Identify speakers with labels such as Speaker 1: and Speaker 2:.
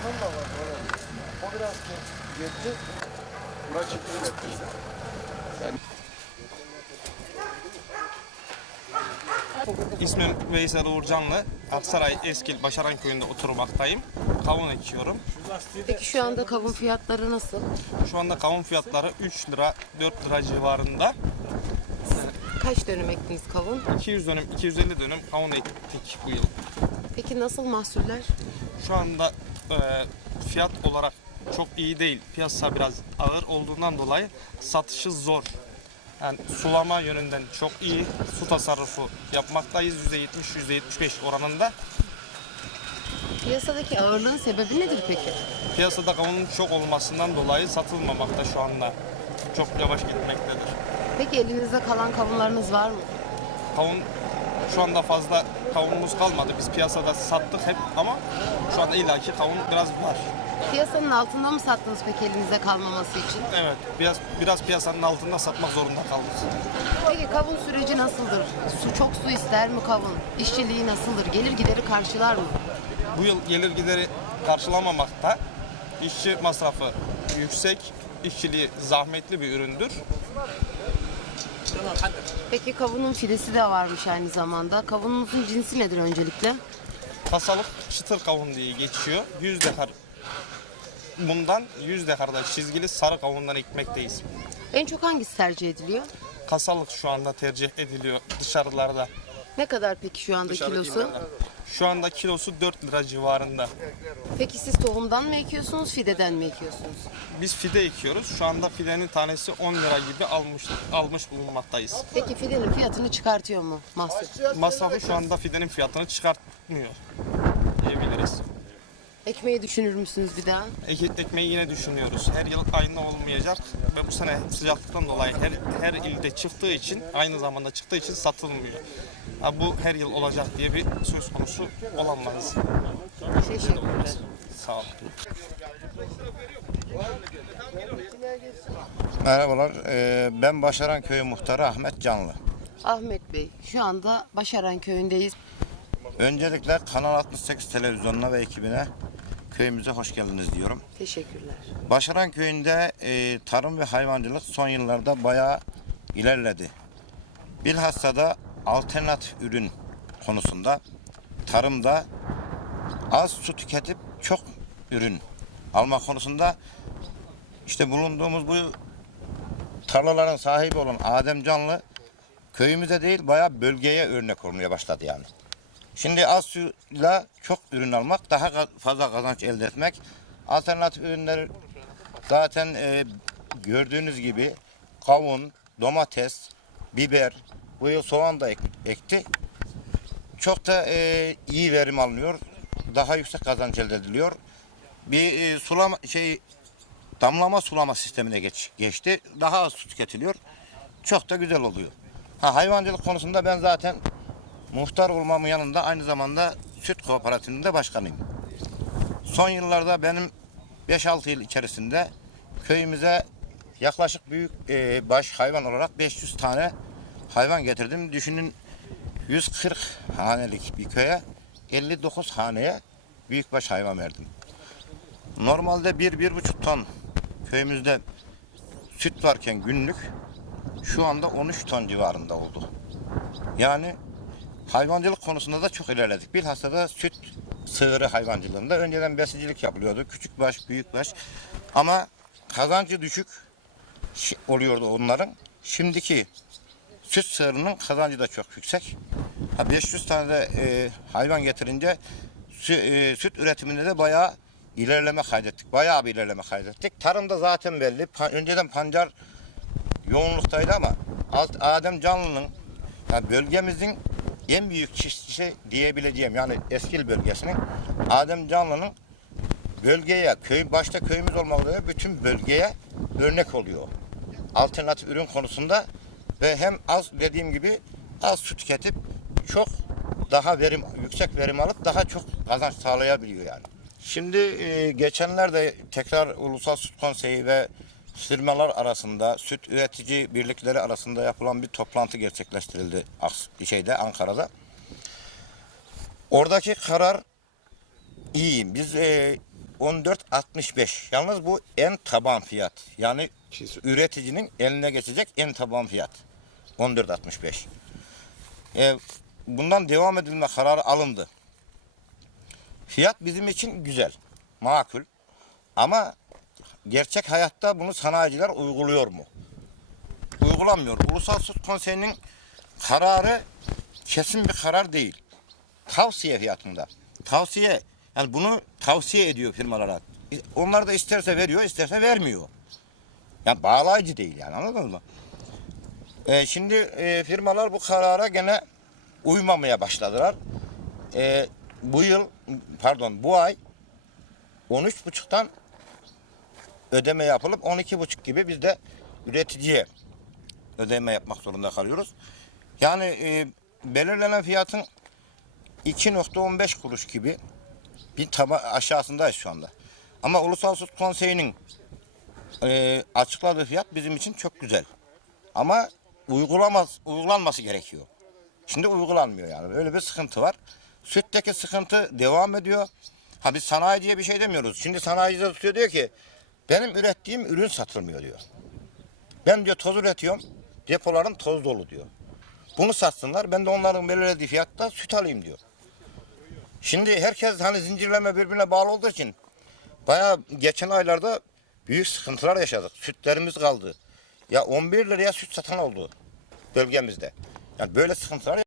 Speaker 1: da var. O biraz geçecek. Buna çekilir işte.
Speaker 2: İsmim Veysel Uğurcanlı. Aksaray Eskil Başaran Köyü'nde oturmaktayım. Kavun ekiyorum.
Speaker 3: Peki şu anda kavun fiyatları nasıl?
Speaker 2: Şu anda kavun fiyatları 3 lira 4 lira civarında.
Speaker 3: Kaç dönüm ektiniz kavun?
Speaker 2: 200 dönüm 250 dönüm kavun ektik bu yıl.
Speaker 3: Peki nasıl mahsuller?
Speaker 2: Şu anda fiyat olarak çok iyi değil. Piyasa biraz ağır olduğundan dolayı satışı zor. Yani sulama yönünden çok iyi. Su tasarrufu yapmaktayız. %70-%75 oranında.
Speaker 3: Piyasadaki ağırlığın sebebi nedir peki?
Speaker 2: Piyasada kavunun çok olmasından dolayı satılmamakta şu anda. Çok yavaş gitmektedir.
Speaker 3: Peki elinizde kalan kavunlarınız var mı?
Speaker 2: Kavun şu anda fazla kavunumuz kalmadı. Biz piyasada sattık hep ama şu anda illaki kavun biraz var.
Speaker 3: Piyasanın altında mı sattınız peki elinizde kalmaması için?
Speaker 2: Evet, biraz piyasanın altında satmak zorunda kaldık.
Speaker 3: Peki kavun süreci nasıldır? Çok su ister mi kavun? İşçiliği nasıldır? Gelir gideri karşılar mı?
Speaker 2: Bu yıl gelir gideri karşılamamakta. İşçi masrafı yüksek, işçiliği zahmetli bir üründür.
Speaker 3: Peki kavunun fidesi de varmış aynı zamanda. Kavununuzun cinsi nedir öncelikle?
Speaker 2: Kasalık çıtır kavun diye geçiyor. 100 dekar bundan 100 dekarda çizgili sarı kavundan ekmekteyiz.
Speaker 3: En çok hangisi tercih ediliyor?
Speaker 2: Kasalık şu anda tercih ediliyor dışarılarda.
Speaker 3: Ne kadar peki şu anda kilosu?
Speaker 2: illerde. Şu anda kilosu 4 lira civarında.
Speaker 3: Peki siz tohumdan mı ekiyorsunuz, fideden mi ekiyorsunuz?
Speaker 2: Biz fide ekiyoruz. Şu anda fidenin tanesi 10 lira gibi almış bulunmaktayız.
Speaker 3: Peki fidenin fiyatını çıkartıyor mu mahsul?
Speaker 2: Masrafı şu anda fidenin fiyatını çıkartmıyor diyebiliriz.
Speaker 3: Ekmeği düşünür müsünüz bir daha?
Speaker 2: Ekmeği yine düşünüyoruz. Her yıl aynı olmayacak ve bu sene sıcaklıktan dolayı her ilde çıktığı için aynı zamanda çıktığı için satılmıyor. Bu her yıl olacak diye bir söz konusu olamaz.
Speaker 3: Teşekkürler.
Speaker 2: Sağ olun.
Speaker 4: Merhabalar, ben Başaran Köyü Muhtarı Ahmet Canlı.
Speaker 3: Ahmet Bey, şu anda Başaran Köyü'ndeyiz.
Speaker 4: Öncelikle Kanal 68 televizyonuna ve ekibine köyümüze hoş geldiniz diyorum.
Speaker 3: Teşekkürler.
Speaker 4: Başaran Köyü'nde tarım ve hayvancılık son yıllarda bayağı ilerledi. Bilhassa da alternatif ürün konusunda tarımda az su tüketip çok ürün alma konusunda işte bulunduğumuz bu tarlaların sahibi olan Adem Canlı köyümüze değil bayağı bölgeye örnek olmaya başladı yani. Şimdi az suyla çok ürün almak, daha fazla kazanç elde etmek. Alternatif ürünleri zaten gördüğünüz gibi kavun, domates, biber, bu yıl soğan da ekti. Çok da iyi verim alınıyor. Daha yüksek kazanç elde ediliyor. Bir damlama sulama sistemine geçti. Daha az su tüketiliyor. Çok da güzel oluyor. Hayvancılık konusunda ben zaten muhtar olmamın yanında aynı zamanda süt kooperatifinin de başkanıyım. Son yıllarda benim 5-6 yıl içerisinde köyümüze yaklaşık büyük baş hayvan olarak 500 tane hayvan getirdim. Düşünün 140 hanelik bir köye 59 haneye büyükbaş hayvan verdim. Normalde 1-1,5 ton köyümüzde süt varken günlük şu anda 13 ton civarında oldu. Yani hayvancılık konusunda da çok ilerledik. Bilhassa da süt sığırı hayvancılığında önceden besicilik yapılıyordu. Küçükbaş, büyükbaş. Ama kazancı düşük oluyordu onların. Şimdiki süt sığırının kazancı da çok yüksek. 500 tane de hayvan getirince süt üretiminde de bayağı ilerleme kaydettik. Bayağı bir ilerleme kaydettik. Tarımda zaten belli. Önceden pancar yoğunluktaydı ama Adem Canlı'nın yani bölgemizin en büyük çiftçisi diyebileceğim yani Eskil bölgesinin Adem Canlı'nın bölgeye, başta köyümüz olmak üzere bütün bölgeye örnek oluyor. Alternatif ürün konusunda ve hem az dediğim gibi az su tüketip çok daha yüksek verim alıp daha çok kazanç sağlayabiliyor yani. Şimdi geçenlerde tekrar Ulusal Süt Konseyi ve firmalar arasında, süt üretici birlikleri arasında yapılan bir toplantı gerçekleştirildi Ankara'da. Oradaki karar iyi. Biz 14.65. Yalnız bu en taban fiyat. Yani üreticinin eline geçecek en taban fiyat. 14.65. Bundan devam edilme kararı alındı. Fiyat bizim için güzel, makul. Ama gerçek hayatta bunu sanayiciler uyguluyor mu? Uygulanmıyor. Ulusal Süt Konseyi'nin kararı kesin bir karar değil. Tavsiye fiyatında. Tavsiye, yani bunu tavsiye ediyor firmalara. Onlar da isterse veriyor, isterse vermiyor. Yani bağlayıcı değil yani, anladın mı? Şimdi firmalar bu karara gene uymamaya başladılar. Bu ay 13,5'tan ödeme yapılıp 12,5 gibi biz de üreticiye ödeme yapmak zorunda kalıyoruz. Yani belirlenen fiyatın 2,15 kuruş gibi bir aşağısındayız şu anda. Ama Ulusal Süt Konseyi'nin açıkladığı fiyat bizim için çok güzel. Ama uygulanması gerekiyor. Şimdi uygulanmıyor yani. Öyle bir sıkıntı var. Sütteki sıkıntı devam ediyor. Biz sanayiciye bir şey demiyoruz. Şimdi sanayici de tutuyor, diyor ki benim ürettiğim ürün satılmıyor diyor. Ben diyor toz üretiyorum. Depolarım toz dolu diyor. Bunu satsınlar. Ben de onların belirlediği fiyatta süt alayım diyor. Şimdi herkes zincirleme birbirine bağlı olduğu için bayağı geçen aylarda büyük sıkıntılar yaşadık. Sütlerimiz kaldı. Ya 11 liraya süt satan oldu bölgemizde. Yani böyle sıkıntılar